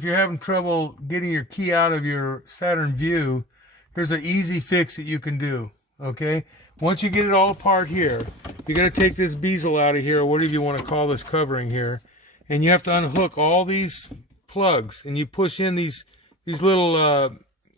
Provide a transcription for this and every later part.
If you're having trouble getting your key out of your Saturn Vue, there's an easy fix that you can do, okay? Once you get it all apart here, you're going to take this bezel out of here, or whatever you want to call this covering here, and you have to unhook all these plugs, and you push in these little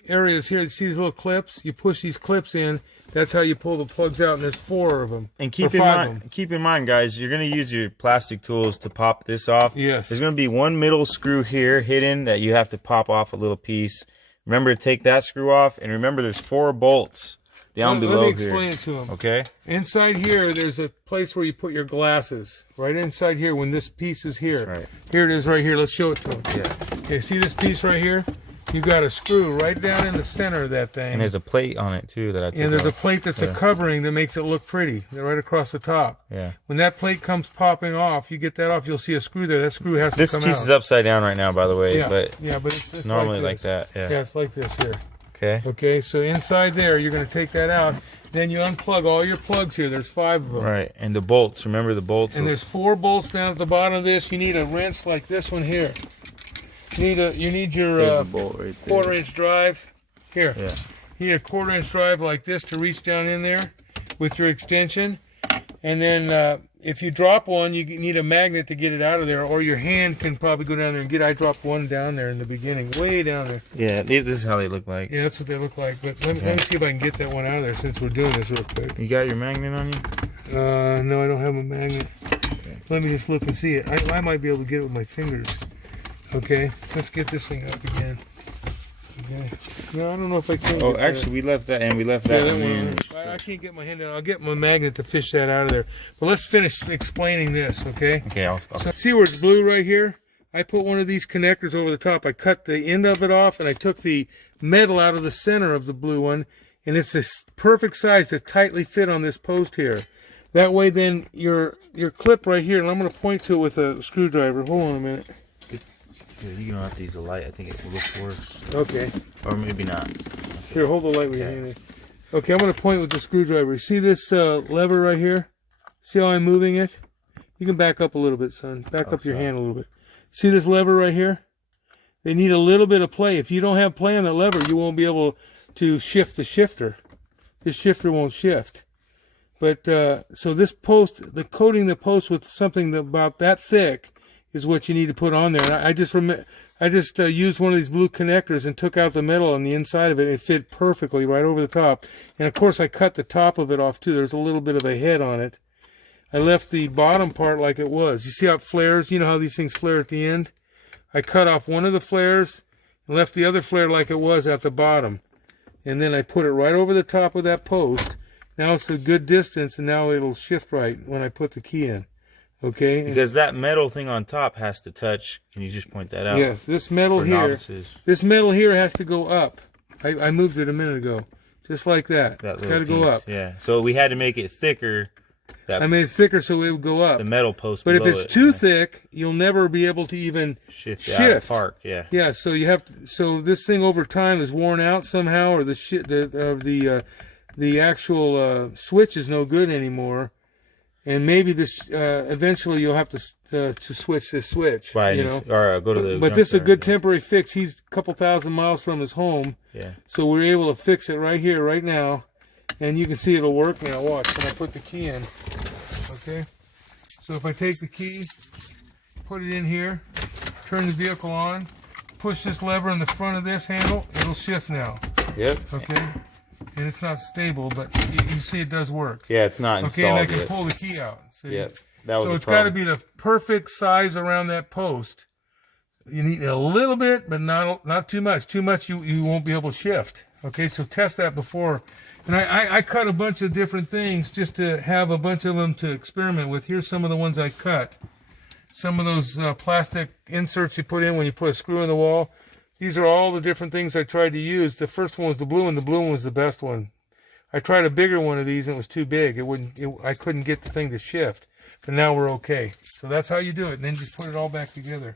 areas here. You see these little clips? You push these clips in. That's how you pull the plugs out, and there's 4 of them. And keep in mind, guys, you're going to use your plastic tools to pop this off. Yes. There's going to be one middle screw here hidden that you have to pop off a little piece. Remember to take that screw off, and remember there's 4 bolts down below here. Let me explain it to them. Okay. Inside here, there's a place where you put your glasses. Right inside here, when this piece is here. That's right. Here it is right here. Let's show it to them. Yeah. Okay, see this piece right here? You got a screw right down in the center of that thing. And there's a plate on it too that I took And there's off. a plate that's a covering that makes it look pretty. They're right across the top. Yeah. When that plate comes popping off, you get that off, you'll see a screw there. That screw has to come out. This piece is upside down right now, by the way. Yeah, but it's normally like that. Yeah. Yeah, it's like this here. Okay. Okay, so inside there, you're going to take that out. Then you unplug all your plugs here. There's 5 of them. Right, and the bolts. Remember the bolts. And there's 4 bolts down at the bottom of this. You need a wrench like this one here. You need your right 1/4-inch drive here. Yeah. You need a 1/4-inch drive like this to reach down in there with your extension. And then if you drop one, you need a magnet to get it out of there, or your hand can probably go down there and get. I dropped one down there in the beginning, way down there. Yeah, this is how they look like. Yeah, that's what they look like. But let me see if I can get that one out of there since we're doing this real quick. You got your magnet on you? No, I don't have a magnet. Okay. Let me just look and see it. I might be able to get it with my fingers. Okay, let's get this thing up again. Okay. No, I don't know if I can. Oh, actually, we left that, and we left that. I can't get my hand down. I'll get my magnet to fish that out of there. But let's finish explaining this, okay? Okay, I'll So, see where it's blue right here? I put one of these connectors over the top. I cut the end of it off, and I took the metal out of the center of the blue one, and it's this perfect size to tightly fit on this post here. That way, then, your clip right here, and I'm going to point to it with a screwdriver. Hold on a minute. Dude, you're gonna have to use a light. I think it looks worse. Okay. Or maybe not. Here, hold the light with your hand. Okay, I'm going to point with the screwdriver. See this lever right here? See how I'm moving it? You can back up a little bit, son. Back up your hand a little bit. See this lever right here? They need a little bit of play. If you don't have play on that lever, you won't be able to shift the shifter. This shifter won't shift. But, so this post, coating the post with something about that thick is what you need to put on there. And I just used one of these blue connectors and took out the metal on the inside of it. It fit perfectly right over the top. And of course I cut the top of it off too. There's a little bit of a head on it. I left the bottom part like it was. You see how it flares? You know how these things flare at the end? I cut off one of the flares and left the other flare like it was at the bottom. And then I put it right over the top of that post. Now it's a good distance, and now it'll shift right when I put the key in. Okay. Because that metal thing on top has to touch. Can you just point that out? Yes, this metal here. Novices. This metal here has to go up. I moved it a minute ago, just like that. It's got to go up. Yeah. So we had to make it thicker. I made it thicker so it would go up. The metal post. But if it's too thick, you'll never be able to even shift. Park. Yeah. Yeah. So you have to. So this thing over time is worn out somehow, or the actual switch is no good anymore. And maybe this eventually you'll have to switch this switch, right? You know, or go to the. But this is a good temporary fix. He's a couple thousand miles from his home, yeah. So we're able to fix it right here, right now, and you can see it'll work now. Watch when I put the key in. Okay, so if I take the key, put it in here, turn the vehicle on, push this lever in the front of this handle, it'll shift now. Yep. Okay. And it's not stable, but you see it does work. Yeah, it's not installed. Okay, and I can pull the key out. See? Yep. That was so it's got to be the perfect size around that post. You need a little bit, but not too much. Too much, you won't be able to shift. Okay, so test that before. And I cut a bunch of different things just to have a bunch of them to experiment with. Here's some of the ones I cut. Some of those plastic inserts you put in when you put a screw in the wall. These are all the different things I tried to use. The first one was the blue one. The blue one was the best one. I tried a bigger one of these and it was too big. I couldn't get the thing to shift. But now we're okay. So that's how you do it. And then just put it all back together.